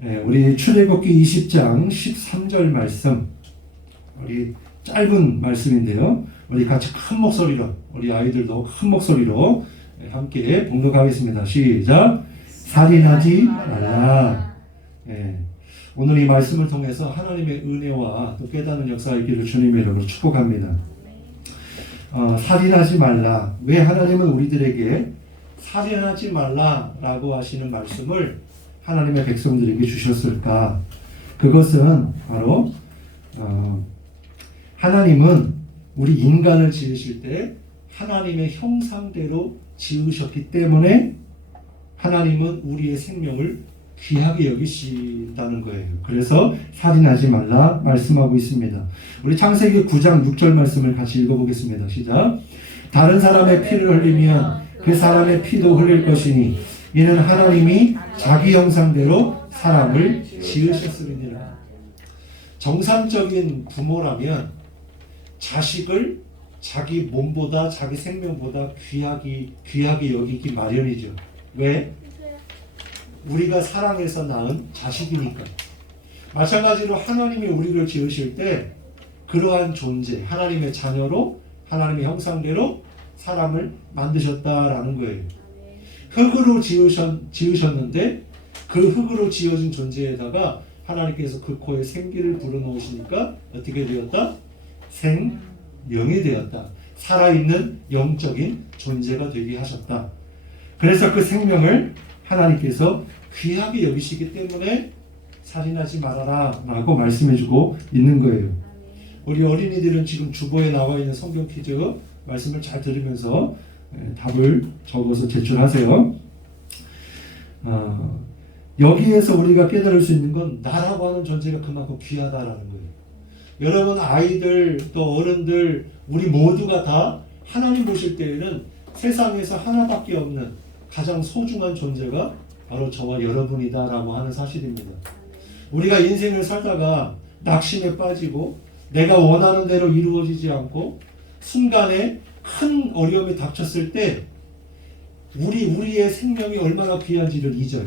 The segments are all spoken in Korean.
우리 출애굽기 20장 13절 말씀, 우리 짧은 말씀인데요. 우리 같이 큰 목소리로, 우리 아이들도 큰 목소리로 함께 봉독하겠습니다. 시작. 살인하지 말라. 오늘 이 말씀을 통해서 하나님의 은혜와 또 깨닫는 역사가 있기를 주님의 이름으로 축복합니다. 살인하지 말라. 왜 하나님은 우리들에게 살인하지 말라라고 하시는 말씀을 하나님의 백성들에게 주셨을까? 그것은 바로 하나님은 우리 인간을 지으실 때 하나님의 형상대로 지으셨기 때문에 하나님은 우리의 생명을 귀하게 여기신다는 거예요. 그래서 살인하지 말라 말씀하고 있습니다. 우리 창세기 9장 6절 말씀을 같이 읽어보겠습니다. 시작. 다른 사람의 피를 흘리면 그 사람의 피도 흘릴 것이니 이는 하나님이 자기 형상대로 사람을 지으셨음이니라. 정상적인 부모라면 자식을 자기 몸보다 자기 생명보다 귀하게 여기기 마련이죠. 왜? 우리가 사랑해서 낳은 자식이니까. 마찬가지로 하나님이 우리를 지으실 때 그러한 존재, 하나님의 자녀로 하나님의 형상대로 사람을 만드셨다라는 거예요. 흙으로 지으셨는데 그 흙으로 지어진 존재에다가 하나님께서 그 코에 생기를 불어넣으시니까 어떻게 되었다? 생명이 되었다. 살아있는 영적인 존재가 되게 하셨다. 그래서 그 생명을 하나님께서 귀하게 여기시기 때문에 살인하지 말아라 라고 말씀해주고 있는 거예요. 우리 어린이들은 지금 주보에 나와 있는 성경 퀴즈 말씀을 잘 들으면서 답을 적어서 제출하세요. 여기에서 우리가 깨달을 수 있는 건 나라고 하는 존재가 그만큼 귀하다라는 거예요. 여러분 아이들 또 어른들 우리 모두가 다 하나님 보실 때에는 세상에서 하나밖에 없는 가장 소중한 존재가 바로 저와 여러분이다라고 하는 사실입니다. 우리가 인생을 살다가 낙심에 빠지고 내가 원하는 대로 이루어지지 않고 순간에 큰 어려움이 닥쳤을 때 우리의 생명이 얼마나 귀한지를 잊어요.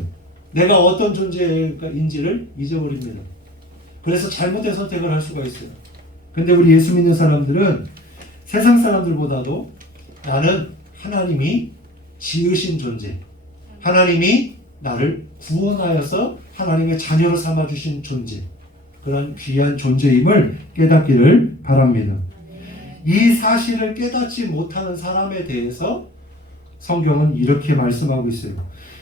내가 어떤 존재인지를 잊어버립니다. 그래서 잘못된 선택을 할 수가 있어요. 근데 우리 예수 믿는 사람들은 세상 사람들보다도 나는 하나님이 지으신 존재, 하나님이 나를 구원하여서 하나님의 자녀로 삼아주신 존재, 그런 귀한 존재임을 깨닫기를 바랍니다. 이 사실을 깨닫지 못하는 사람에 대해서 성경은 이렇게 말씀하고 있어요.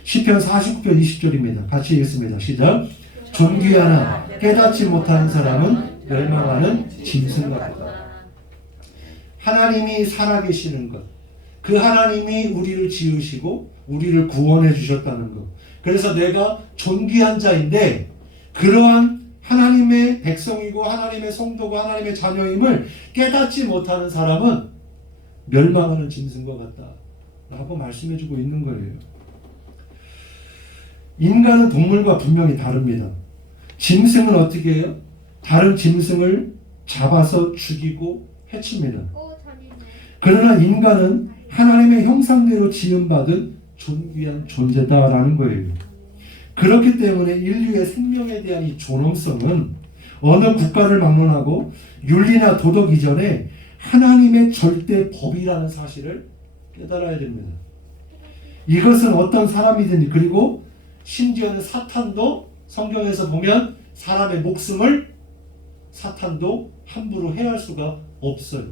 시편 49편 20절입니다. 같이 읽겠습니다. 시작. 존귀하나 깨닫지 못하는 사람은 멸망하는 짐승 같다. 하나님이 살아계시는 것, 그 하나님이 우리를 지으시고 우리를 구원해 주셨다는 것. 그래서 내가 존귀한 자인데 그러한 하나님의 백성이고 하나님의 성도고 하나님의 자녀임을 깨닫지 못하는 사람은 멸망하는 짐승과 같다 라고 말씀해주고 있는 거예요. 인간은 동물과 분명히 다릅니다. 짐승은 어떻게 해요? 다른 짐승을 잡아서 죽이고 해칩니다. 그러나 인간은 하나님의 형상대로 지음받은 존귀한 존재다라는 거예요. 그렇기 때문에 인류의 생명에 대한 이 존엄성은 어느 국가를 막론하고 윤리나 도덕 이전에 하나님의 절대 법이라는 사실을 깨달아야 됩니다. 이것은 어떤 사람이든지 그리고 심지어는 사탄도 성경에서 보면 사람의 목숨을 사탄도 함부로 해할 수가 없어요.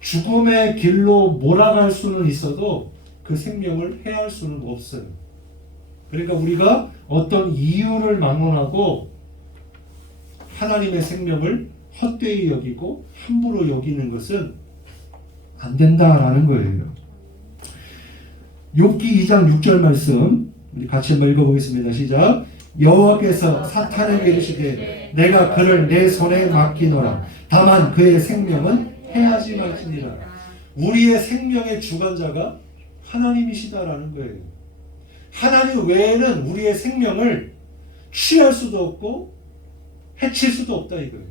죽음의 길로 몰아갈 수는 있어도 그 생명을 해할 수는 없어요. 그러니까 우리가 어떤 이유를 막론하고 하나님의 생명을 헛되이 여기고 함부로 여기는 것은 안 된다라는 거예요. 욥기 2장 6절 말씀 우리 같이 한번 읽어보겠습니다. 시작. 여호와께서 사탄에게 이르시되 내가 그를 내 손에 맡기노라. 다만 그의 생명은 해하지 말지니라. 우리의 생명의 주관자가 하나님이시다라는 거예요. 하나님 외에는 우리의 생명을 취할 수도 없고 해칠 수도 없다 이거예요.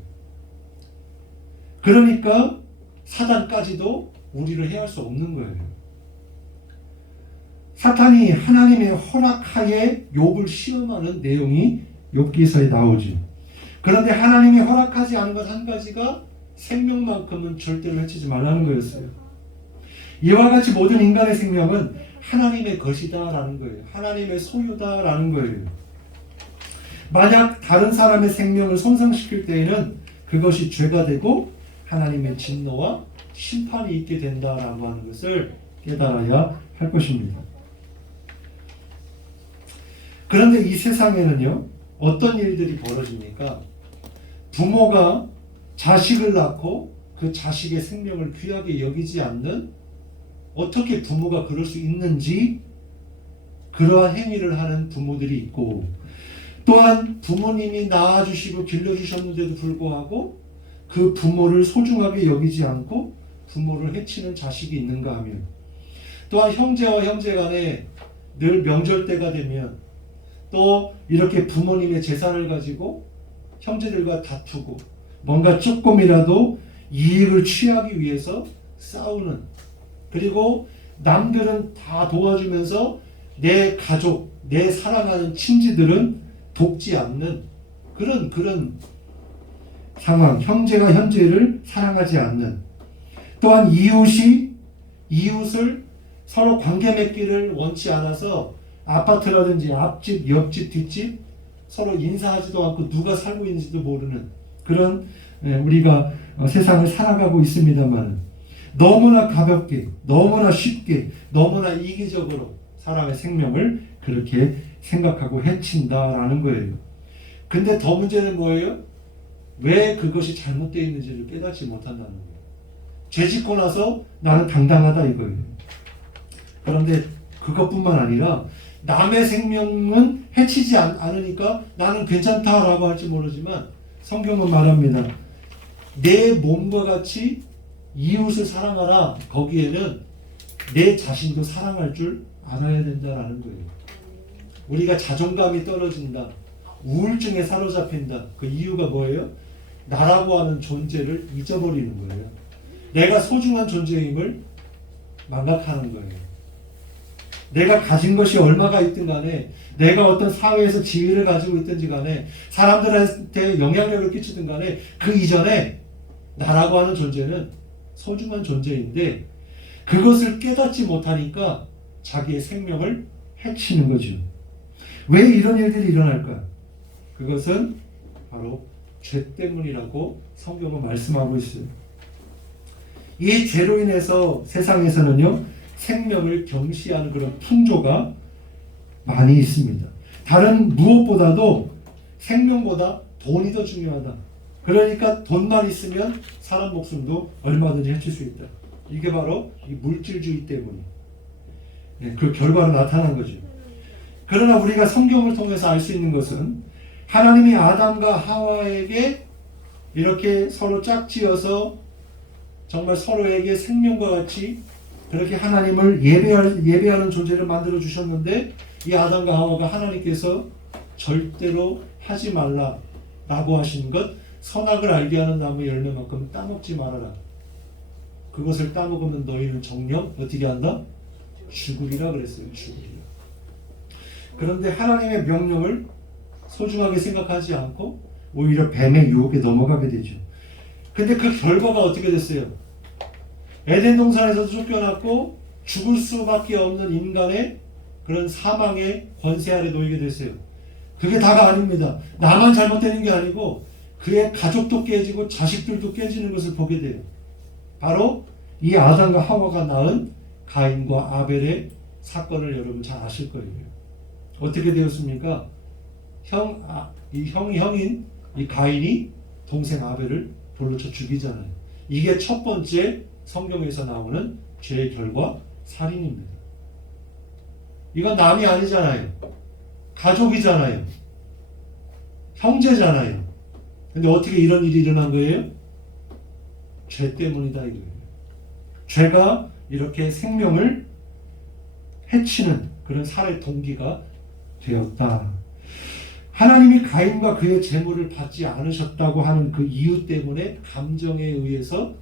그러니까 사단까지도 우리를 해할 수 없는 거예요. 사탄이 하나님의 허락하에 욥을 시험하는 내용이 욥기서에 나오죠. 그런데 하나님이 허락하지 않은 것 한 가지가 생명만큼은 절대로 해치지 말라는 거였어요. 이와 같이 모든 인간의 생명은 하나님의 것이다라는 거예요. 하나님의 소유다라는 거예요. 만약 다른 사람의 생명을 손상시킬 때에는 그것이 죄가 되고 하나님의 진노와 심판이 있게 된다라고 하는 것을 깨달아야 할 것입니다. 그런데 이 세상에는요, 어떤 일들이 벌어집니까? 부모가 자식을 낳고 그 자식의 생명을 귀하게 여기지 않는, 어떻게 부모가 그럴 수 있는지 그러한 행위를 하는 부모들이 있고, 또한 부모님이 낳아주시고 길러주셨는데도 불구하고 그 부모를 소중하게 여기지 않고 부모를 해치는 자식이 있는가 하면, 또한 형제와 형제 간에 늘 명절 때가 되면 또 이렇게 부모님의 재산을 가지고 형제들과 다투고 뭔가 조금이라도 이익을 취하기 위해서 싸우는, 그리고 남들은 다 도와주면서 내 가족, 내 사랑하는 친지들은 돕지 않는 그런 상황, 형제가 형제를 사랑하지 않는, 또한 이웃을 서로 관계 맺기를 원치 않아서 아파트라든지 앞집, 옆집, 뒷집 서로 인사하지도 않고 누가 살고 있는지도 모르는 그런 우리가 세상을 살아가고 있습니다만, 너무나 가볍게, 너무나 쉽게, 너무나 이기적으로 사람의 생명을 그렇게 생각하고 해친다라는 거예요. 근데 더 문제는 뭐예요? 왜 그것이 잘못되어 있는지를 깨닫지 못한다는 거예요. 죄 짓고 나서 나는 당당하다 이거예요. 그런데 그것뿐만 아니라 남의 생명은 해치지 않으니까 나는 괜찮다라고 할지 모르지만, 성경은 말합니다. 내 몸과 같이 이웃을 사랑하라. 거기에는 내 자신도 사랑할 줄 알아야 된다라는 거예요. 우리가 자존감이 떨어진다, 우울증에 사로잡힌다. 그 이유가 뭐예요? 나라고 하는 존재를 잊어버리는 거예요. 내가 소중한 존재임을 망각하는 거예요. 내가 가진 것이 얼마가 있든 간에, 내가 어떤 사회에서 지위를 가지고 있든지 간에, 사람들한테 영향력을 끼치든 간에, 그 이전에 나라고 하는 존재는 소중한 존재인데 그것을 깨닫지 못하니까 자기의 생명을 해치는 거죠. 왜 이런 일들이 일어날까요? 그것은 바로 죄 때문이라고 성경은 말씀하고 있어요. 이 죄로 인해서 세상에서는요, 생명을 경시하는 그런 풍조가 많이 있습니다. 다른 무엇보다도 생명보다 돈이 더 중요하다. 그러니까 돈만 있으면 사람 목숨도 얼마든지 해칠 수 있다. 이게 바로 이 물질주의 때문에 그 결과로 나타난 거죠. 그러나 우리가 성경을 통해서 알 수 있는 것은, 하나님이 아담과 하와에게 이렇게 서로 짝지어서 정말 서로에게 생명과 같이 그렇게 하나님을 예배하는 존재를 만들어 주셨는데, 이 아담과 하와가 하나님께서 절대로 하지 말라라고 하신 것, 선악을 알게 하는 나무 열매만큼 따먹지 말아라. 그것을 따먹으면 너희는 정녕 어떻게 한다? 죽으리라 그랬어요. 죽으리라. 그런데 하나님의 명령을 소중하게 생각하지 않고 오히려 뱀의 유혹에 넘어가게 되죠. 근데 그 결과가 어떻게 됐어요? 에덴 동산에서 쫓겨났고 죽을 수밖에 없는 인간의 그런 사망의 권세 아래 놓이게 됐어요. 그게 다가 아닙니다. 나만 잘못되는 게 아니고 그의 가족도 깨지고 자식들도 깨지는 것을 보게 돼요. 바로 이 아담과 하와가 낳은 가인과 아벨의 사건을 여러분 잘 아실 거예요. 어떻게 되었습니까? 형인 이 가인이 동생 아벨을 돌로 쳐 죽이잖아요. 이게 첫 번째 성경에서 나오는 죄의 결과, 살인입니다. 이건 남이 아니잖아요. 가족이잖아요. 형제잖아요. 근데 어떻게 이런 일이 일어난 거예요? 죄 때문이다 이거예요. 죄가 이렇게 생명을 해치는 그런 살해 동기가 되었다. 하나님이 가인과 그의 재물을 받지 않으셨다고 하는 그 이유 때문에 감정에 의해서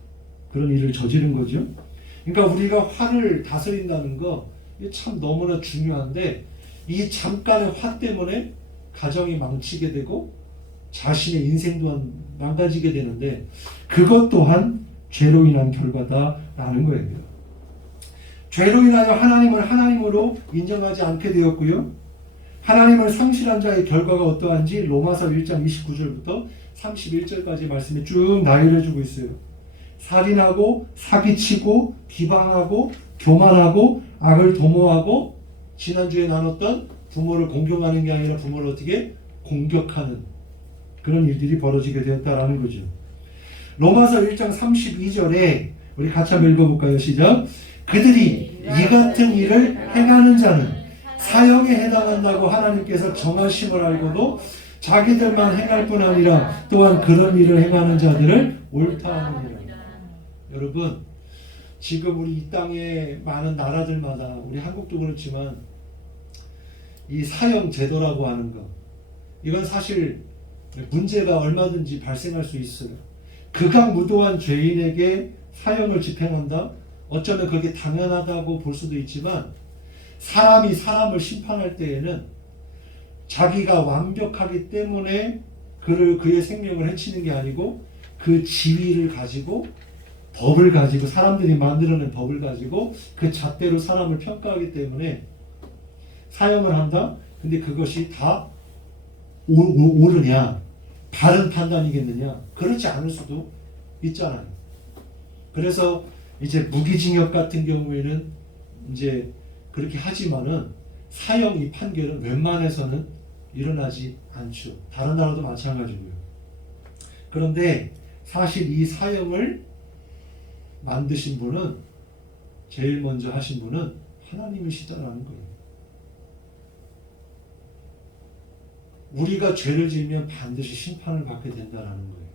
그런 일을 저지른 거죠. 그러니까 우리가 화를 다스린다는 거, 이게 참 너무나 중요한데 이 잠깐의 화 때문에 가정이 망치게 되고 자신의 인생 또한 망가지게 되는데 그것 또한 죄로 인한 결과다라는 거예요. 죄로 인하여 하나님을 하나님으로 인정하지 않게 되었고요. 하나님을 상실한 자의 결과가 어떠한지 로마서 1장 29절부터 31절까지 말씀에 쭉 나열해주고 있어요. 살인하고 사기치고 비방하고 교만하고 악을 도모하고 지난주에 나눴던 부모를 공경하는 게 아니라 부모를 어떻게 공격하는 그런 일들이 벌어지게 되었다라는 거죠. 로마서 1장 32절에 우리 같이 한번 읽어볼까요? 시작. 그들이 이 같은 일을 행하는 자는 사형에 해당한다고 하나님께서 정하심을 알고도 자기들만 행할 뿐 아니라 또한 그런 일을 행하는 자들을 옳다 하느니라. 여러분, 지금 우리 이 땅의 많은 나라들마다 우리 한국도 그렇지만 이 사형 제도라고 하는 것, 이건 사실 문제가 얼마든지 발생할 수 있어요. 극악무도한 죄인에게 사형을 집행한다? 어쩌면 그게 당연하다고 볼 수도 있지만 사람이 사람을 심판할 때에는 자기가 완벽하기 때문에 그의 생명을 해치는 게 아니고 그 지위를 가지고 법을 가지고 사람들이 만들어낸 법을 가지고 그 잣대로 사람을 평가하기 때문에 사형을 한다? 근데 그것이 다 옳으냐? 바른 판단이겠느냐? 그렇지 않을 수도 있잖아요. 그래서 이제 무기징역 같은 경우에는 이제 그렇게 하지만은 사형 이 판결은 웬만해서는 일어나지 않죠. 다른 나라도 마찬가지고요. 그런데 사실 이 사형을 만드신 분은 제일 먼저 하신 분은 하나님이시다라는 거예요. 우리가 죄를 지으면 반드시 심판을 받게 된다라는 거예요.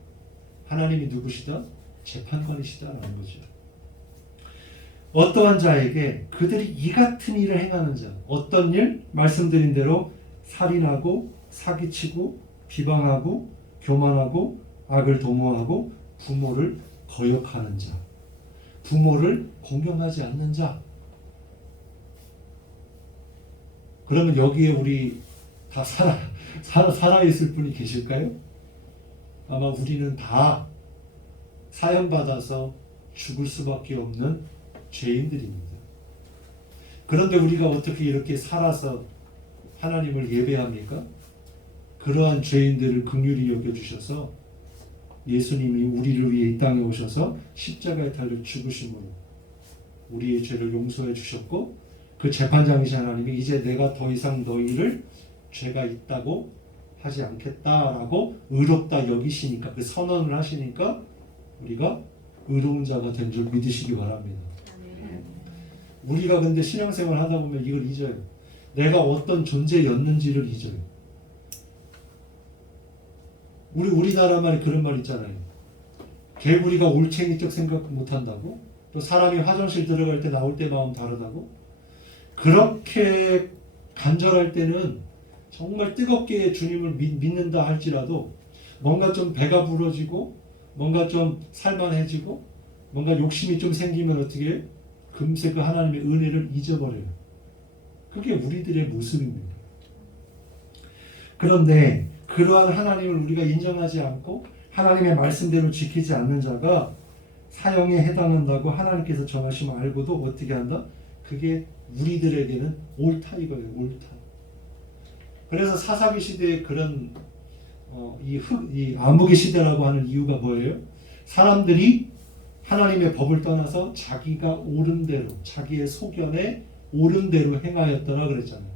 하나님이 누구시다? 재판관이시다라는 거죠. 어떠한 자에게 그들이 이 같은 일을 행하는 자, 어떤 일? 말씀드린 대로 살인하고 사기치고 비방하고 교만하고 악을 도모하고 부모를 거역하는 자, 부모를 공경하지 않는 자. 그러면 여기에 우리 다 살아있을 분이 계실까요? 아마 우리는 다 사형받아서 죽을 수밖에 없는 죄인들입니다. 그런데 우리가 어떻게 이렇게 살아서 하나님을 예배합니까? 그러한 죄인들을 긍휼히 여겨주셔서 예수님이 우리를 위해 이 땅에 오셔서 십자가에 달려 죽으심으로 우리의 죄를 용서해 주셨고 그 재판장이신 하나님이 이제 내가 더 이상 너희를 죄가 있다고 하지 않겠다라고 의롭다 여기시니까 그 선언을 하시니까 우리가 의로운 자가 된 줄 믿으시기 바랍니다. 우리가 근데 신앙생활 하다 보면 이걸 잊어요. 내가 어떤 존재였는지를 잊어요. 우리나라 말에 그런 말 있잖아요. 개구리가 올챙이적 생각 못한다고? 또 사람이 화장실 들어갈 때 나올 때 마음 다르다고? 그렇게 간절할 때는 정말 뜨겁게 주님을 믿는다 할지라도 뭔가 좀 배가 부러지고 뭔가 좀 살만해지고 뭔가 욕심이 좀 생기면 어떻게 해요? 금세 그 하나님의 은혜를 잊어버려요. 그게 우리들의 모습입니다. 그런데 그러한 하나님을 우리가 인정하지 않고 하나님의 말씀대로 지키지 않는 자가 사형에 해당한다고 하나님께서 정하심을 알고도 어떻게 한다? 그게 우리들에게는 옳다 이거예요. 옳다. 그래서 사사기 시대의 그런 이 암흑의 시대라고 하는 이유가 뭐예요? 사람들이 하나님의 법을 떠나서 자기가 옳은 대로 자기의 소견에 옳은 대로 행하였더라 그랬잖아요.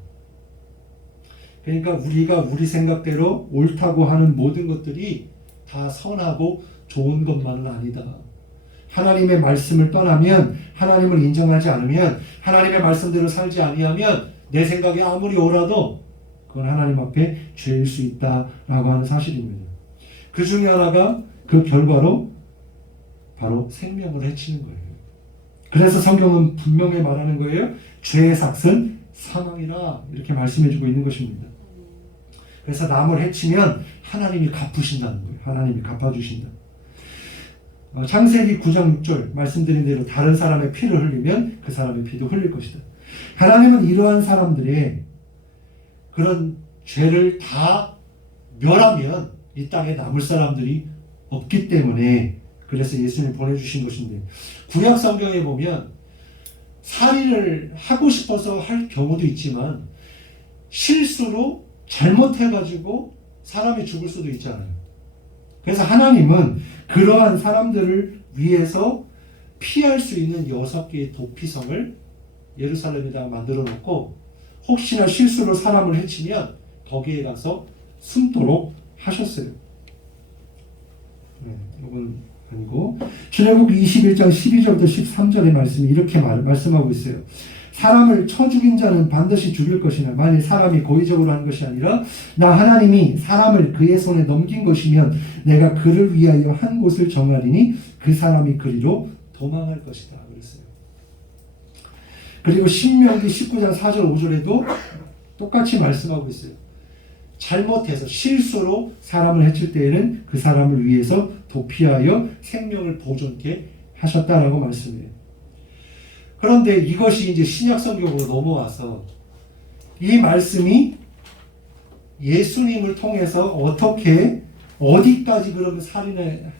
그러니까 우리가 우리 생각대로 옳다고 하는 모든 것들이 다 선하고 좋은 것만은 아니다. 하나님의 말씀을 떠나면 하나님을 인정하지 않으면 하나님의 말씀대로 살지 아니하면 내 생각이 아무리 옳아도 그건 하나님 앞에 죄일 수 있다라고 하는 사실입니다. 그 중에 하나가 그 결과로 바로 생명을 해치는 거예요. 그래서 성경은 분명히 말하는 거예요. 죄의 삭은 사망이라 이렇게 말씀해주고 있는 것입니다. 그래서 남을 해치면 하나님이 갚으신다는 거예요. 하나님이 갚아주신다. 창세기 9장 6절 말씀드린 대로 다른 사람의 피를 흘리면 그 사람의 피도 흘릴 것이다. 하나님은 이러한 사람들의 그런 죄를 다 멸하면 이 땅에 남을 사람들이 없기 때문에 그래서 예수님이 보내주신 것인데, 구약 성경에 보면 살인을 하고 싶어서 할 경우도 있지만 실수로 잘못해가지고 사람이 죽을 수도 있잖아요. 그래서 하나님은 그러한 사람들을 위해서 피할 수 있는 6개의 도피성을 예루살렘에다가 만들어 놓고, 혹시나 실수로 사람을 해치면 거기에 가서 숨도록 하셨어요. 이건 아니고, 출애굽기 21장 12절부터 13절의 말씀이 이렇게 말씀하고 있어요. 사람을 쳐 죽인 자는 반드시 죽일 것이나 만일 사람이 고의적으로 한 것이 아니라 나 하나님이 사람을 그의 손에 넘긴 것이면 내가 그를 위하여 한 곳을 정하리니 그 사람이 그리로 도망할 것이다 그랬어요. 그리고 신명기 19장 4절 5절에도 똑같이 말씀하고 있어요. 잘못해서 실수로 사람을 해칠 때에는 그 사람을 위해서 도피하여 생명을 보존케 하셨다라고 말씀해요. 그런데 이것이 이제 신약 성경으로 넘어와서 이 말씀이 예수님을 통해서 어떻게 어디까지 그러면 살인하지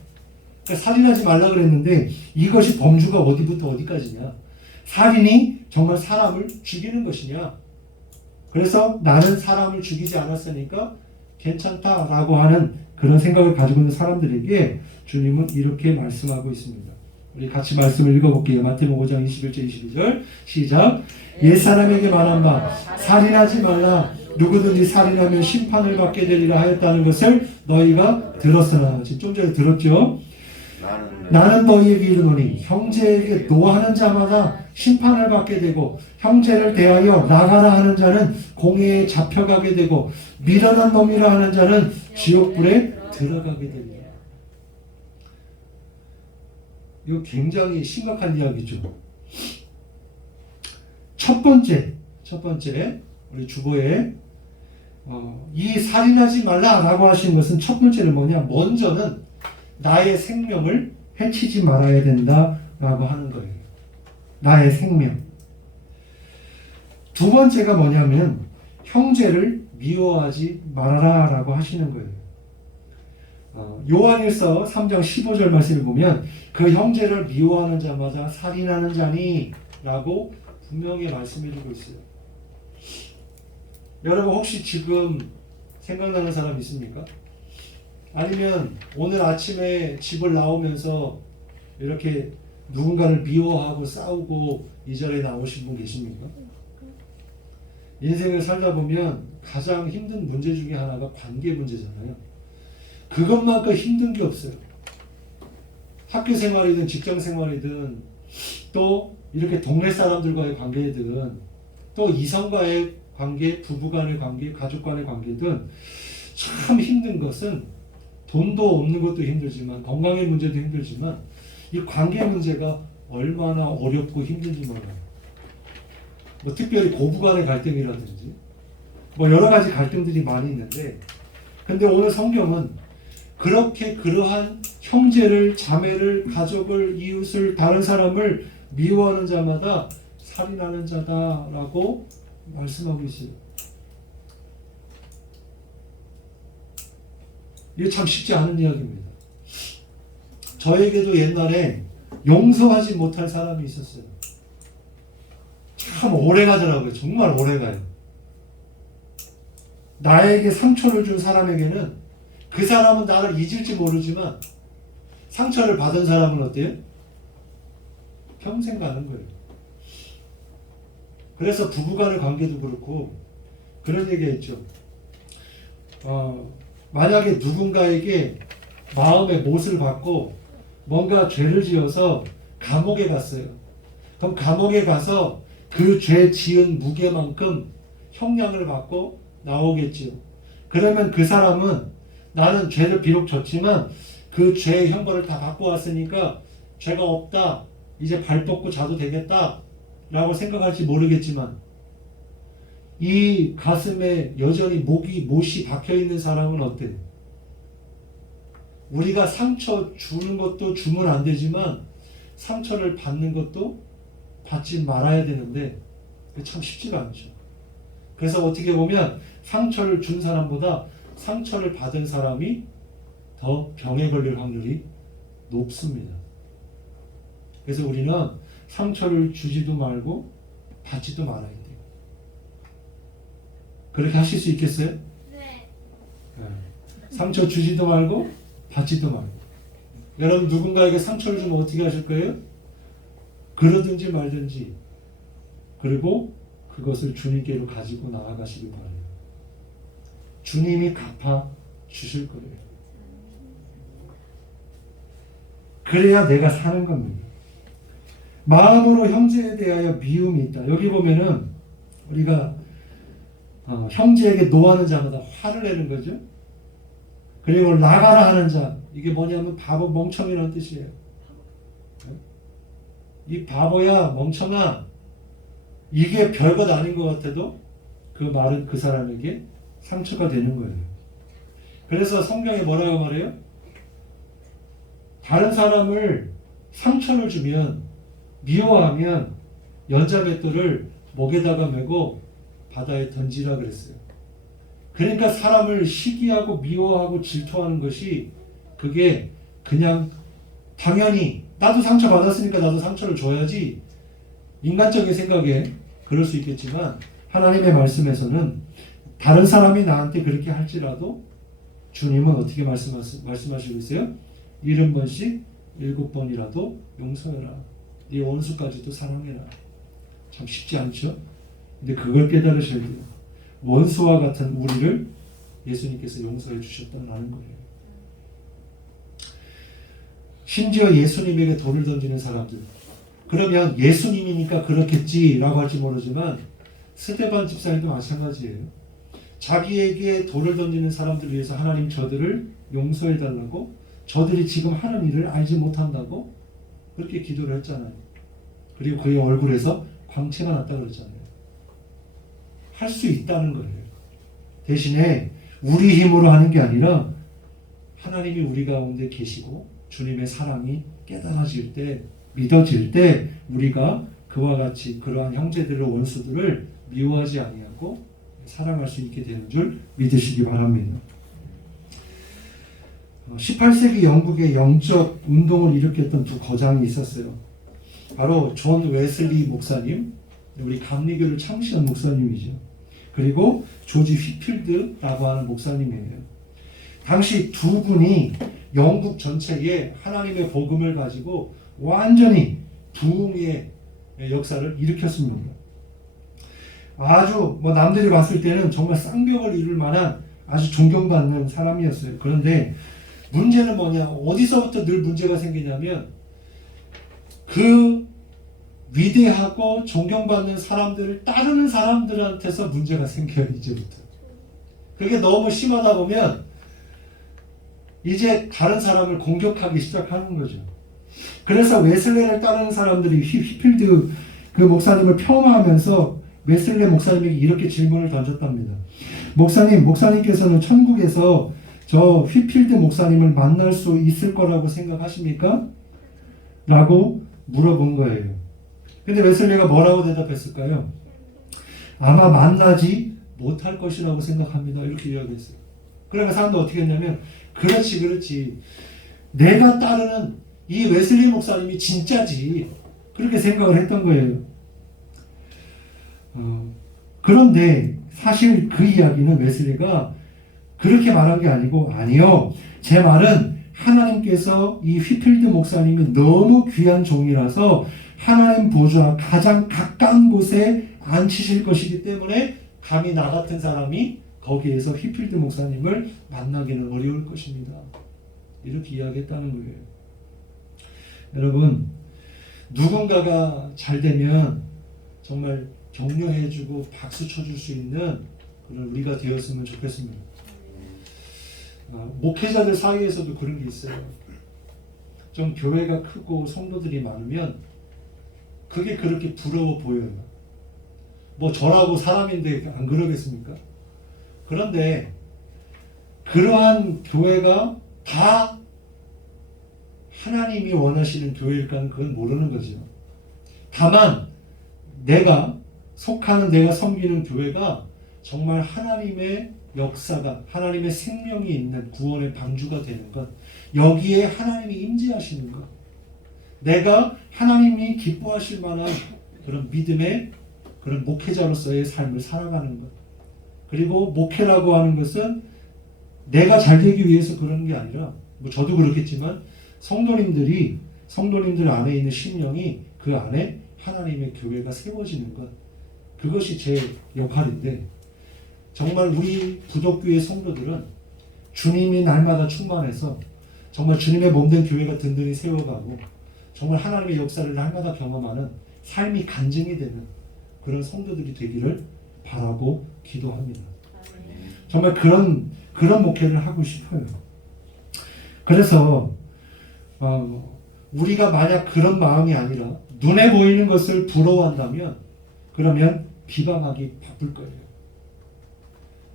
말라 그랬는데 이것이 범주가 어디부터 어디까지냐? 살인이 정말 사람을 죽이는 것이냐? 그래서 나는 사람을 죽이지 않았으니까 괜찮다라고 하는 그런 생각을 가지고 있는 사람들에게 주님은 이렇게 말씀하고 있습니다. 우리 같이 말씀을 읽어볼게요. 마태복음 5장 21절 22절 시작. 옛사람에게 말한 바 살인하지 말라 누구든지 살인하면 심판을 받게 되리라 하였다는 것을 너희가 들었으나, 지금 좀 전에 들었죠? 나는 너희에게 이르노니 형제에게 노하는 자마다 심판을 받게 되고 형제를 대하여 나가라 하는 자는 공회에 잡혀가게 되고 미련한 놈이라 하는 자는 지옥불에 들어가게 되리라. 이거 굉장히 심각한 이야기죠. 첫 번째 우리 주보에 이 살인하지 말라라고 하신 것은 첫 번째는 뭐냐? 먼저는 나의 생명을 해치지 말아야 된다라고 하는 거예요. 나의 생명. 두 번째가 뭐냐면 형제를 미워하지 말아라라고 하시는 거예요. 요한일서 3장 15절 말씀을 보면 그 형제를 미워하는 자마다 살인하는 자니 라고 분명히 말씀해주고 있어요. 여러분 혹시 지금 생각나는 사람 있습니까? 아니면 오늘 아침에 집을 나오면서 이렇게 누군가를 미워하고 싸우고 이 자리에 나오신 분 계십니까? 인생을 살다 보면 가장 힘든 문제 중에 하나가 관계 문제잖아요. 그것만큼 힘든 게 없어요. 학교 생활이든 직장 생활이든 또 이렇게 동네 사람들과의 관계든 또 이성과의 관계, 부부 간의 관계, 가족 간의 관계든 참 힘든 것은 돈도 없는 것도 힘들지만 건강의 문제도 힘들지만 이 관계 문제가 얼마나 어렵고 힘든지 몰라요. 뭐 특별히 고부 간의 갈등이라든지 뭐 여러 가지 갈등들이 많이 있는데, 근데 오늘 성경은 그렇게 그러한 형제를, 자매를, 가족을, 이웃을, 다른 사람을 미워하는 자마다 살인하는 자다라고 말씀하고 있어요. 이게 참 쉽지 않은 이야기입니다. 저에게도 옛날에 용서하지 못할 사람이 있었어요. 참 오래 가더라고요. 정말 오래 가요. 나에게 상처를 준 사람에게는 그 사람은 나를 잊을지 모르지만 상처를 받은 사람은 어때요? 평생 가는 거예요. 그래서 부부간의 관계도 그렇고 그런 얘기했죠. 만약에 누군가에게 마음의 못을 받고 뭔가 죄를 지어서 감옥에 갔어요. 그럼 감옥에 가서 그 죄 지은 무게만큼 형량을 받고 나오겠지요. 그러면 그 사람은 나는 죄를 비록 졌지만 그 죄의 형벌을 다 받고 왔으니까 죄가 없다, 이제 발 뻗고 자도 되겠다 라고 생각할지 모르겠지만 이 가슴에 여전히 못이 박혀있는 사람은 어때요? 우리가 상처 주는 것도 주면 안 되지만 상처를 받는 것도 받지 말아야 되는데 그게 참 쉽지가 않죠. 그래서 어떻게 보면 상처를 준 사람보다 상처를 받은 사람이 더 병에 걸릴 확률이 높습니다. 그래서 우리는 상처를 주지도 말고 받지도 말아야 돼요. 그렇게 하실 수 있겠어요? 네. 상처 주지도 말고 받지도 말고. 여러분 누군가에게 상처를 주면 어떻게 하실 거예요? 그러든지 말든지. 그리고 그것을 주님께로 가지고 나아가시길 바라요. 주님이 갚아 주실 거예요. 그래야 내가 사는 겁니다. 마음으로 형제에 대하여 미움이 있다. 여기 보면은 우리가 형제에게 노하는 자마다 화를 내는 거죠. 그리고 나가라 하는 자, 이게 뭐냐면 바보 멍청이라는 뜻이에요. 이 바보야 멍청아, 이게 별것 아닌 것 같아도 그 말은 그 사람에게 상처가 되는 거예요. 그래서 성경에 뭐라고 말해요? 다른 사람을 상처를 주면, 미워하면 연자맷돌을 목에다가 메고 바다에 던지라 그랬어요. 그러니까 사람을 시기하고 미워하고 질투하는 것이, 그게 그냥 당연히 나도 상처 받았으니까 나도 상처를 줘야지, 인간적인 생각에 그럴 수 있겠지만 하나님의 말씀에서는 다른 사람이 나한테 그렇게 할지라도 주님은 어떻게 말씀하시고 있어요? 70번씩 7번이라도 용서해라. 네 원수까지도 사랑해라. 참 쉽지 않죠? 근데 그걸 깨달으셔야 돼요. 원수와 같은 우리를 예수님께서 용서해 주셨다는 거예요. 심지어 예수님에게 돌을 던지는 사람들, 그러면 예수님이니까 그렇겠지라고 할지 모르지만 스데반 집사님도 마찬가지예요. 자기에게 돌을 던지는 사람들을 위해서 하나님 저들을 용서해 달라고, 저들이 지금 하는 일을 알지 못한다고 그렇게 기도를 했잖아요. 그리고 그의 얼굴에서 광채가 났다 그랬잖아요. 할 수 있다는 거예요. 대신에 우리 힘으로 하는 게 아니라 하나님이 우리 가운데 계시고 주님의 사랑이 깨달아질 때, 믿어질 때 우리가 그와 같이 그러한 형제들의 원수들을 미워하지 아니하고 사랑할 수 있게 되는 줄 믿으시기 바랍니다. 18세기 영국의 영적 운동을 일으켰던 두 거장이 있었어요. 바로 존 웨슬리 목사님, 우리 감리교를 창시한 목사님이죠. 그리고 조지 휘필드라고 하는 목사님이에요. 당시 두 분이 영국 전체에 하나님의 복음을 가지고 완전히 부흥의 역사를 일으켰습니다. 아주 남들이 봤을 때는 정말 쌍벽을 이룰 만한 아주 존경받는 사람이었어요. 그런데 문제는 뭐냐? 어디서부터 늘 문제가 생기냐면 그 위대하고 존경받는 사람들을 따르는 사람들한테서 문제가 생겨요. 이제부터. 그게 너무 심하다 보면 이제 다른 사람을 공격하기 시작하는 거죠. 그래서 웨슬레를 따르는 사람들이 휘필드 그 목사님을 폄하하면서 웨슬레 목사님에게 이렇게 질문을 던졌답니다. 목사님께서는 천국에서 저 휘필드 목사님을 만날 수 있을 거라고 생각하십니까? 라고 물어본 거예요. 근데 웨슬레가 뭐라고 대답했을까요? 아마 만나지 못할 것이라고 생각합니다. 이렇게 이야기했어요. 그러니까 사람도 어떻게 했냐면, 그렇지. 내가 따르는 이 웨슬리 목사님이 진짜지. 그렇게 생각을 했던 거예요. 그런데 사실 그 이야기는 웨슬리가 그렇게 말한 게 아니고, 아니요. 제 말은 하나님께서 이 휘필드 목사님이 너무 귀한 종이라서 하나님 보좌와 가장 가까운 곳에 앉히실 것이기 때문에 감히 나 같은 사람이 거기에서 휘필드 목사님을 만나기는 어려울 것입니다. 이렇게 이야기했다는 거예요. 여러분, 누군가가 잘 되면 정말 격려해주고 박수 쳐줄 수 있는 그런 우리가 되었으면 좋겠습니다. 목회자들 사이에서도 그런 게 있어요. 좀 교회가 크고 성도들이 많으면 그게 그렇게 부러워 보여요. 저라고 사람인데 안 그러겠습니까? 그런데 그러한 교회가 다 하나님이 원하시는 교회일까는 그건 모르는 거죠. 다만 내가 속하는 내가 섬기는 교회가 정말 하나님의 역사가 하나님의 생명이 있는 구원의 방주가 되는 것, 여기에 하나님이 임재하시는 것, 내가 하나님이 기뻐하실 만한 그런 믿음의 그런 목회자로서의 삶을 살아가는 것, 그리고 목회라고 하는 것은 내가 잘 되기 위해서 그러는 게 아니라, 뭐 저도 그렇겠지만 성도님들 안에 있는 심령이 그 안에 하나님의 교회가 세워지는 것, 그것이 제 역할인데, 정말 우리 부덕교회 성도들은 주님이 날마다 충만해서 정말 주님의 몸된 교회가 든든히 세워가고 정말 하나님의 역사를 날마다 경험하는 삶이 간증이 되는 그런 성도들이 되기를 바라고 기도합니다. 정말 그런 목회를 하고 싶어요. 그래서 우리가 만약 그런 마음이 아니라 눈에 보이는 것을 부러워한다면 그러면 비방하기 바쁠 거예요.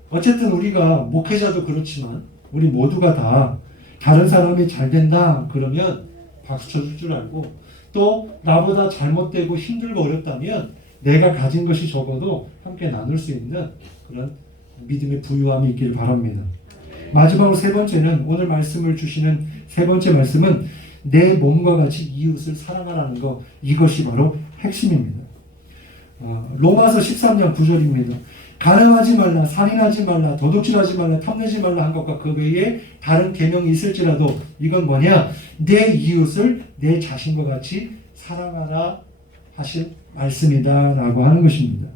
어쨌든 우리가 목회자도 그렇지만 우리 모두가 다 다른 사람이 잘 된다 그러면 박수 쳐줄 줄 알고, 또 나보다 잘못되고 힘들고 어렵다면 내가 가진 것이 적어도 함께 나눌 수 있는 그런 믿음의 부유함이 있기를 바랍니다. 마지막으로 세 번째는, 오늘 말씀을 주시는 세 번째 말씀은 내 몸과 같이 이웃을 사랑하라는 것, 이것이 바로 핵심입니다. 로마서 13장 9절입니다. 가늠하지 말라, 살인하지 말라, 도둑질하지 말라, 탐내지 말라 한 것과 그 외에 다른 계명이 있을지라도 이건 뭐냐? 내 이웃을 내 자신과 같이 사랑하라 하신 말씀이다 라고 하는 것입니다.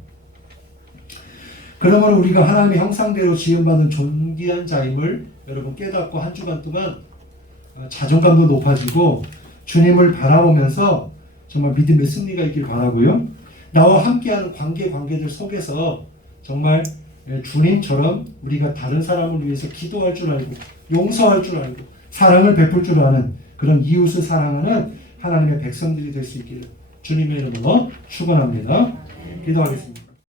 그러면 우리가 하나님의 형상대로 지음받은 존귀한 자임을 여러분 깨닫고 한 주간 동안 자존감도 높아지고 주님을 바라보면서 정말 믿음의 승리가 있길 바라고요. 나와 함께하는 관계들 속에서 정말 주님처럼 우리가 다른 사람을 위해서 기도할 줄 알고 용서할 줄 알고 사랑을 베풀 줄 아는 그런 이웃을 사랑하는 하나님의 백성들이 될 수 있기를 주님의 이름으로 축원합니다. 기도하겠습니다.